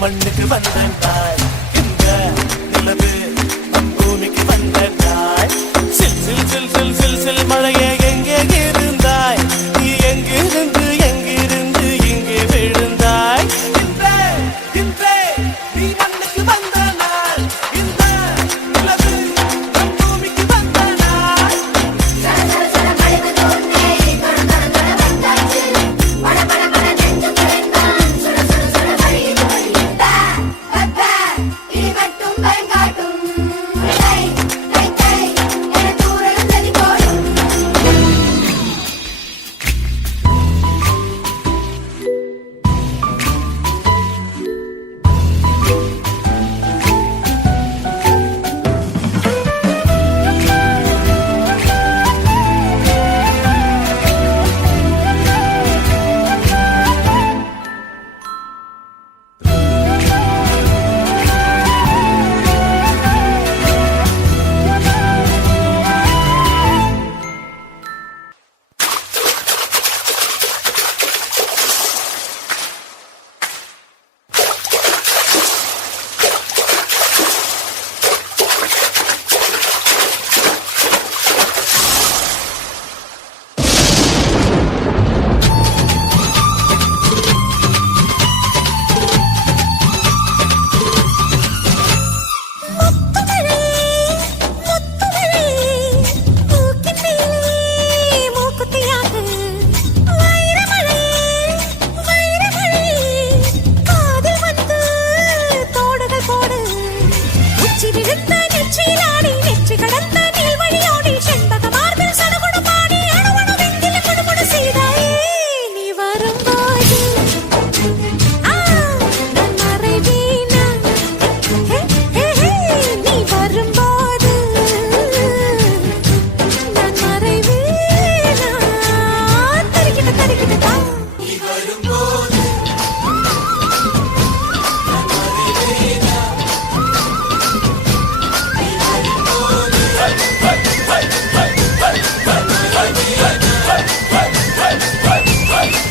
மண்ணுக்கு வந்தாய் இந்த நிலவு பூமிக்கு வந்தாய் சில் சில் சில் சில் சில் சில் மழையே எங்கே இருந்தாய் நீ எங்கிருந்து எங்கிருந்து இங்கே விழுந்தாய் இன்றே இன்றே நீ மண்ணுக்கு வந்த நாள் இந்த நிலவு பூமிக்கு வந்த நாள் சர சர சர மழைக்கு தோன்றே தொட தொட தொட வந்தாச்சு பட பட பட நெஞ்சு குறைந்தான் சுட சுட சுட வழியுது வழி பப்பா இனி மட்டும் பயம் காட்டும் தை தை தை என தூரலும் நதி போடும்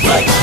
Right.